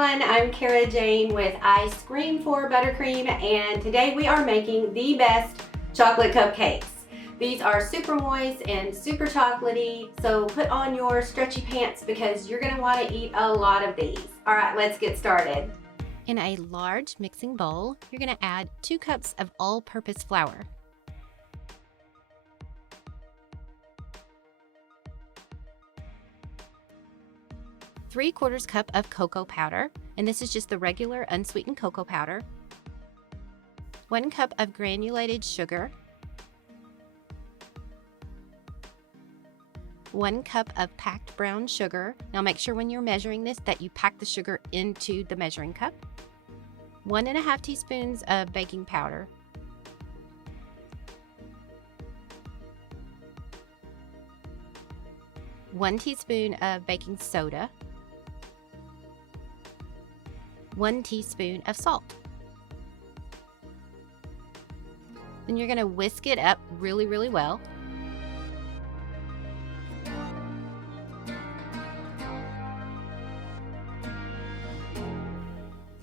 everyone, I'm Kara Jane with I Scream for Buttercream, and today we are making the best chocolate cupcakes. These are super moist and super chocolatey, so put on your stretchy pants because you're going to want to eat a lot of these. Alright, let's get started. In a large mixing bowl, you're going to add 2 cups of all-purpose flour. Three-quarters cup of cocoa powder, and this is just the regular unsweetened cocoa powder. 1 cup of granulated sugar. 1 cup of packed brown sugar. Now make sure when you're measuring this that you pack the sugar into the measuring cup. 1½ teaspoons of baking powder. 1 teaspoon of baking soda. 1 teaspoon of salt. Then you're going to whisk it up really well.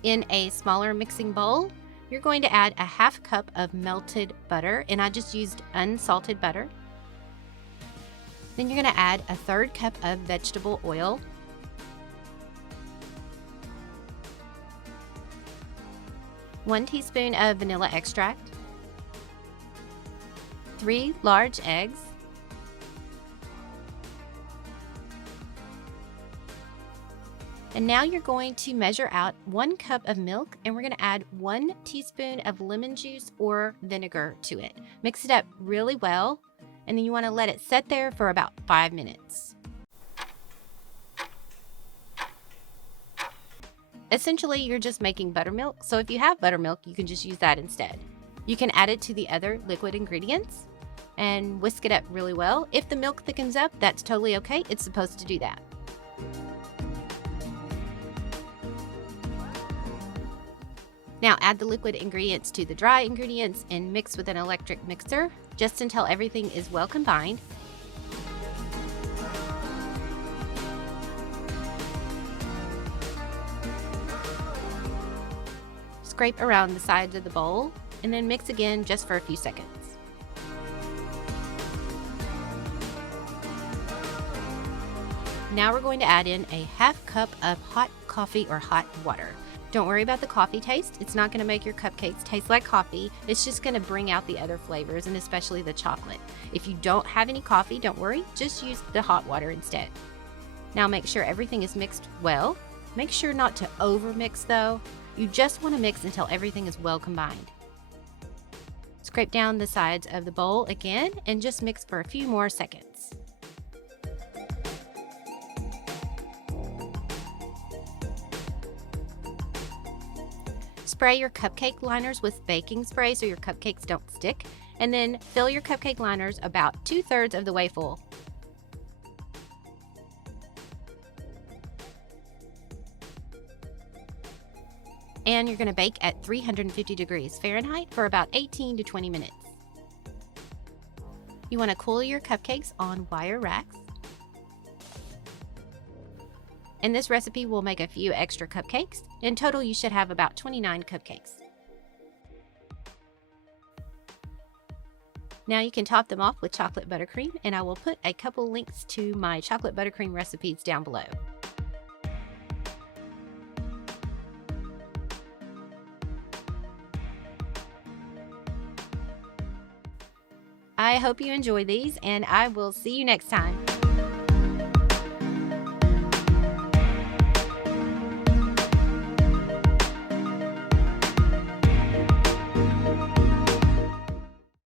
In a smaller mixing bowl, you're going to add a ½ cup of melted butter, and I just used unsalted butter. Then you're going to add a 1/3 cup of vegetable oil. 1 teaspoon of vanilla extract. 3 large eggs. And now you're going to measure out 1 cup of milk, and we're going to add 1 teaspoon of lemon juice or vinegar to it. Mix it up really well, and then you want to let it set there for about 5 minutes. Essentially, you're just making buttermilk, so if you have buttermilk, you can just use that instead. You can add it to the other liquid ingredients and whisk it up really well. If the milk thickens up, that's totally okay. It's supposed to do that. Now add the liquid ingredients to the dry ingredients and mix with an electric mixer just until everything is well combined. Scrape around the sides of the bowl and then mix again just for a few seconds. Now we're going to add in a ½ cup of hot coffee or hot water. Don't worry about the coffee taste. It's not going to make your cupcakes taste like coffee. It's just going to bring out the other flavors, and especially the chocolate. If you don't have any coffee, don't worry. Just use the hot water instead. Now make sure everything is mixed well. Make sure not to over-mix though. You just want to mix until everything is well combined. Scrape down the sides of the bowl again and just mix for a few more seconds. Spray your cupcake liners with baking spray so your cupcakes don't stick, and then fill your cupcake liners about 2/3 of the way full. And you're going to bake at 350 degrees Fahrenheit for about 18 to 20 minutes. You want to cool your cupcakes on wire racks. And this recipe will make a few extra cupcakes. In total, you should have about 29 cupcakes. Now you can top them off with chocolate buttercream, and I will put a couple links to my chocolate buttercream recipes down below. I hope you enjoy these, and I will see you next time.